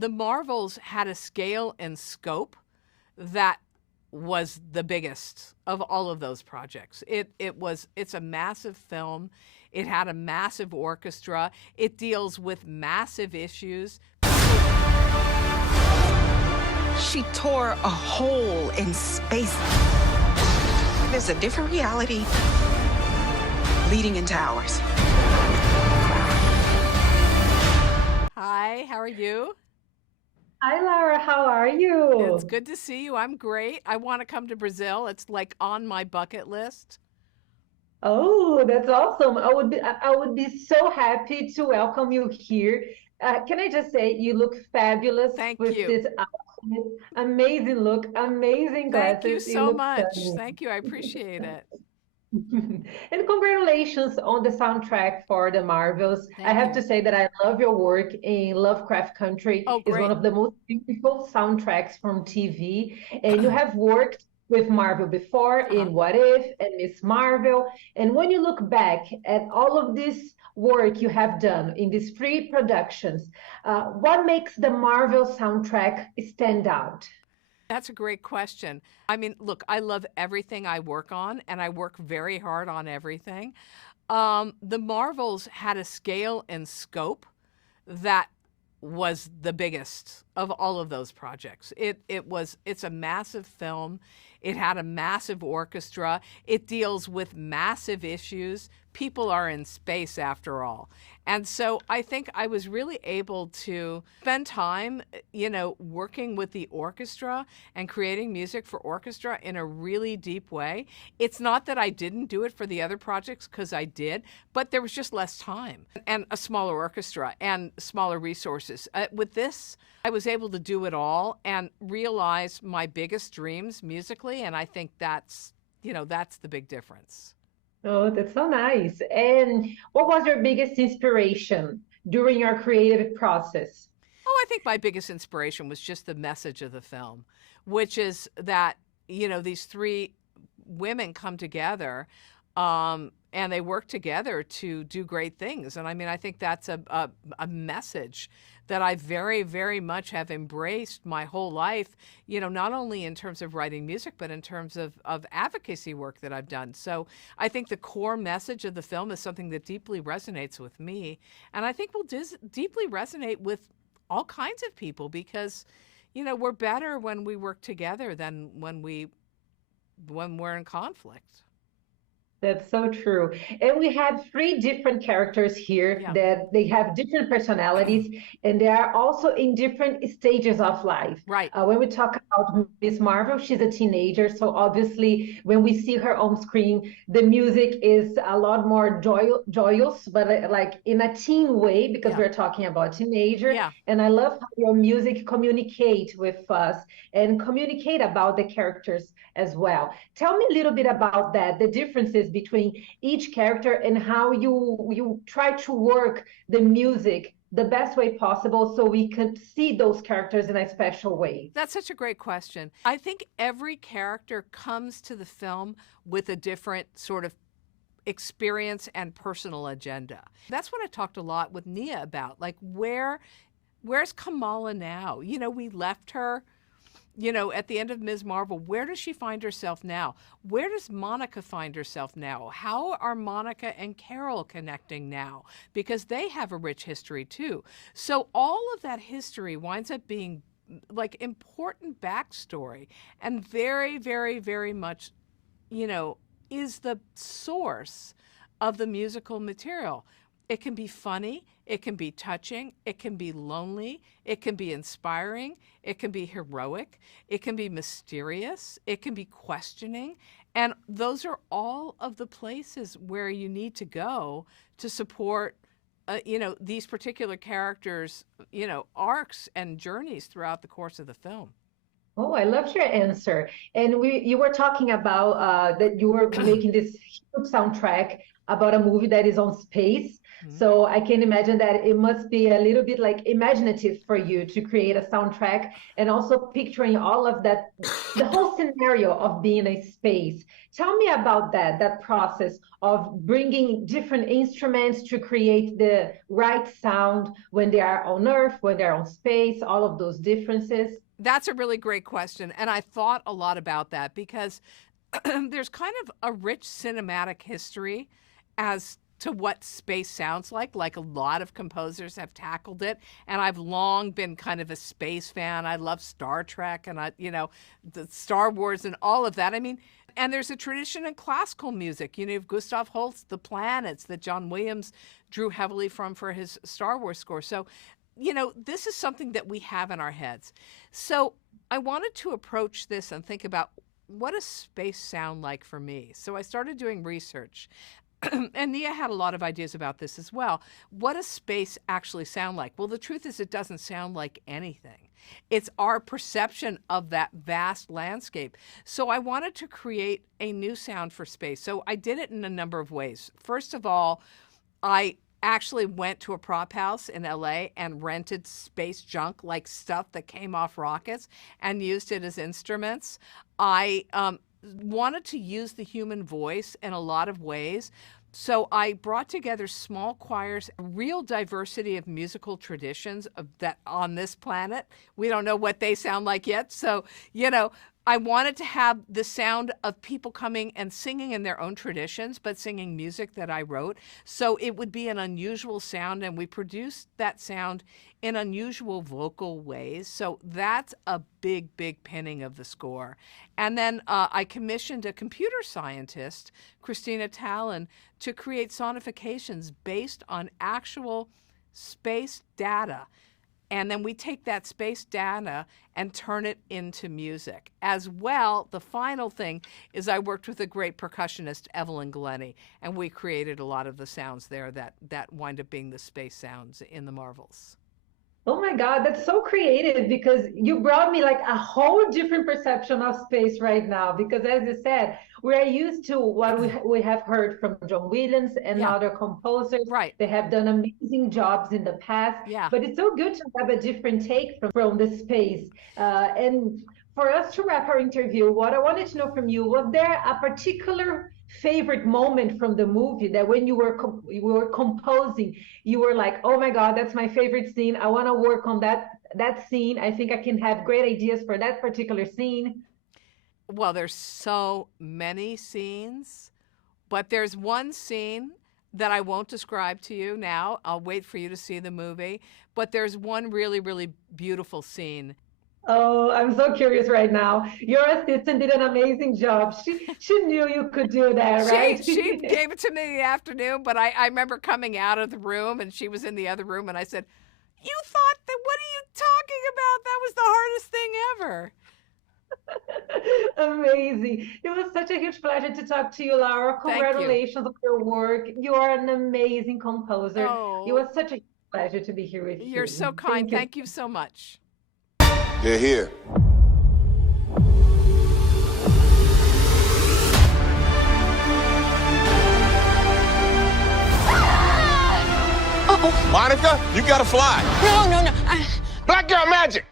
The Marvels had a scale and scope that was the biggest of all of those projects. It's a massive film. It had a massive orchestra. It deals with massive issues. She tore a hole in space. There's a different reality leading into ours. Hi, how are you? Hi, Laura. How are you? It's good to see you. I'm great. I want to come to Brazil. It's like on my bucket list. Oh, that's awesome. I would be so happy to welcome you here. Can I just say you look fabulous Thank with you. this outfit. Amazing look, amazing Thank you glasses. You so look much. stunning. Thank you. I appreciate it. And congratulations on the soundtrack for the Marvels. I Thank have you. to say that I love your work in Lovecraft Oh, Country. It's one great. of the most beautiful soundtracks from TV. And you have worked with Marvel before Uh-huh. in What If and Miss Marvel. And when you look back at all of this work you have done in these three productions, what makes the Marvel soundtrack stand out? That's a great question. I mean, look, I love everything I work on, and I work very hard on everything. The Marvels had a scale and scope that was the biggest of all of those projects. It's a massive film. It had a massive orchestra. It deals with massive issues. People are in space after all. And so I think I was really able to spend time, working with the orchestra and creating music for orchestra in a really deep way. It's not that I didn't do it for the other projects, because I did, but there was just less time and a smaller orchestra and smaller resources. With this, I was able to do it all and realize my biggest dreams musically, and I think that's the big difference. Oh, that's so nice. And what was your biggest inspiration during your creative process? Oh, I think my biggest inspiration was just the message of the film, which is that, these three women come together, and they work together to do great things. And I mean, I think that's a message that I very, very much have embraced my whole life, not only in terms of writing music, but in terms of advocacy work that I've done. So I think the core message of the film is something that deeply resonates with me. And I think will deeply resonate with all kinds of people, because, we're better when we work together than when we're in conflict. That's so true. And we have three different characters here Yeah. that they have different personalities and they are also in different stages of life. Right. When we talk about Miss Marvel, she's a teenager. So obviously, when we see her on screen, the music is a lot more joyous, but like in a teen way, because Yeah. we're talking about teenager. Yeah. And I love how your music communicate with us and communicate about the characters as well. Tell me a little bit about that, the differences between each character and how you try to work the music the best way possible so we could see those characters in a special way. That's such a great question. I think every character comes to the film with a different sort of experience and personal agenda. That's what I talked a lot with Nia about. Like, where's Kamala now? We left her, at the end of Ms. Marvel. Where does she find herself now? Where does Monica find herself now? How are Monica and Carol connecting now? Because they have a rich history too. So all of that history winds up being like important backstory, and very, very, very much, is the source of the musical material. It can be funny, it can be touching, it can be lonely, it can be inspiring, it can be heroic, it can be mysterious, it can be questioning. And those are all of the places where you need to go to support, these particular characters, arcs and journeys throughout the course of the film. Oh, I loved your answer. And you were talking about that you were making this huge soundtrack about a movie that is on space. So I can imagine that it must be a little bit like imaginative for you to create a soundtrack and also picturing all of that, the whole scenario of being a space. Tell me about that process of bringing different instruments to create the right sound when they are on Earth, when they're on space, all of those differences. That's a really great question. And I thought a lot about that because there's kind of a rich cinematic history as to what space sounds like. Like a lot of composers have tackled it. And I've long been kind of a space fan. I love Star Trek and the Star Wars and all of that. I mean, and there's a tradition in classical music. You have Gustav Holst, The Planets, that John Williams drew heavily from for his Star Wars score. So, this is something that we have in our heads. So I wanted to approach this and think about what does space sound like for me? So I started doing research. And Nia had a lot of ideas about this as well. What does space actually sound like? Well, the truth is it doesn't sound like anything. It's our perception of that vast landscape. So I wanted to create a new sound for space. So I did it in a number of ways. First of all, I actually went to a prop house in LA and rented space junk, like stuff that came off rockets, and used it as instruments. I wanted to use the human voice in a lot of ways. So I brought together small choirs, a real diversity of musical traditions that on this planet. We don't know what they sound like yet. So, I wanted to have the sound of people coming and singing in their own traditions, but singing music that I wrote. So it would be an unusual sound, and we produced that sound in unusual vocal ways. So that's a big, big pinning of the score. And then I commissioned a computer scientist, Christina Talon, to create sonifications based on actual space data. And then we take that space data and turn it into music. As well, the final thing is I worked with a great percussionist, Evelyn Glennie, and we created a lot of the sounds there that wind up being the space sounds in the Marvels. Oh my God, that's so creative because you brought me like a whole different perception of space right now. Because as you said, we're used to what we have heard from John Williams and other composers. Right. They have done amazing jobs in the past. Yeah. But it's so good to have a different take from the space. And for us to wrap our interview, what I wanted to know from you, was there a particular favorite moment from the movie that when you were composing, you were like, oh my God, that's my favorite scene. I want to work on that scene. I think I can have great ideas for that particular scene. Well, there's so many scenes, but there's one scene that I won't describe to you now. I'll wait for you to see the movie. But there's one really, really beautiful scene. Oh, I'm so curious right now. Your assistant did an amazing job. She knew you could do that, right? She gave it to me in the afternoon, but I remember coming out of the room and she was in the other room and I said, you thought that, what are you talking about? That was the hardest thing ever. Amazing. It was such a huge pleasure to talk to you, Laura. Congratulations on your work. You are an amazing composer. Oh. It was such a huge pleasure to be here with you. You're so kind. Thank you so much. They're here. Uh-oh. Monica, you gotta fly. No. Black girl magic.